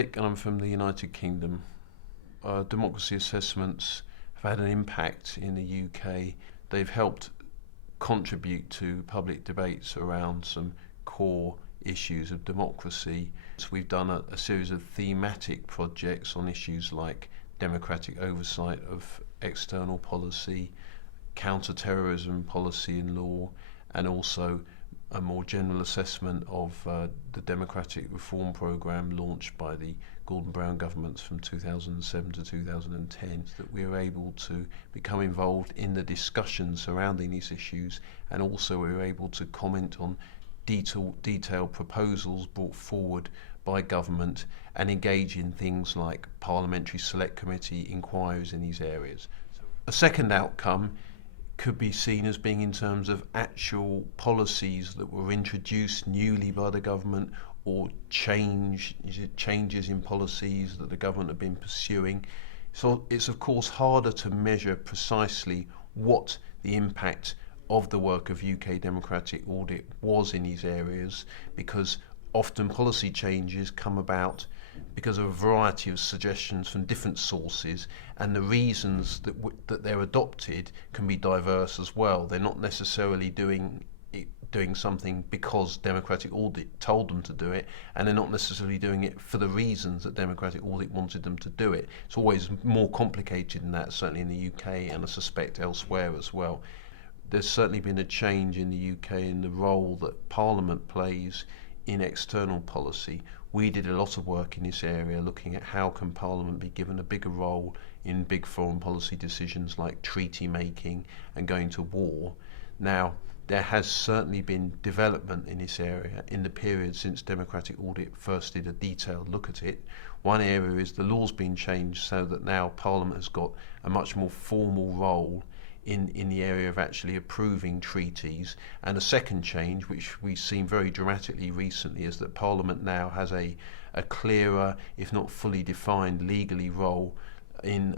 Blick and I'm from the United Kingdom. Democracy assessments have had an impact in the UK. They've helped contribute to public debates around some core issues of democracy. So we've done a series of thematic projects on issues like democratic oversight of external policy, counter-terrorism policy and law, and also a more general assessment of the democratic reform programme launched by the Gordon Brown governments from 2007 to 2010, that we were able to become involved in the discussion surrounding these issues, and also we were able to comment on detailed proposals brought forward by government and engage in things like parliamentary select committee inquiries in these areas. A second outcome could be seen as being in terms of actual policies that were introduced newly by the government, or changes in policies that the government have been pursuing. So it's of course harder to measure precisely what the impact of the work of UK Democratic Audit was in these areas, because often policy changes come about because of a variety of suggestions from different sources, and the reasons that they're adopted can be diverse as well. They're not necessarily doing something because Democratic Audit told them to do it, and they're not necessarily doing it for the reasons that Democratic Audit wanted them to do it. It's always more complicated than that, certainly in the UK, and I suspect elsewhere as well. There's certainly been a change in the UK in the role that Parliament plays in external policy. We did a lot of work in this area looking at how can Parliament be given a bigger role in big foreign policy decisions like treaty making and going to war. Now, there has certainly been development in this area in the period since Democratic Audit first did a detailed look at it. One area is the law's been changed so that now Parliament has got a much more formal role in the area of actually approving treaties. And a second change, which we've seen very dramatically recently, is that Parliament now has a clearer, if not fully defined legally, role in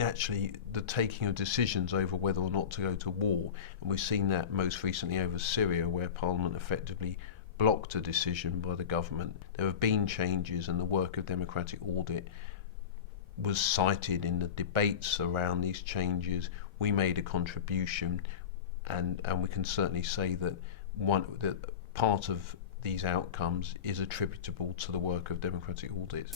actually the taking of decisions over whether or not to go to war. And we've seen that most recently over Syria, where Parliament effectively blocked a decision by the government. There have been changes, and the work of Democratic Audit was cited in the debates around these changes. We made a contribution, and we can certainly say that part of these outcomes is attributable to the work of Democratic Audit.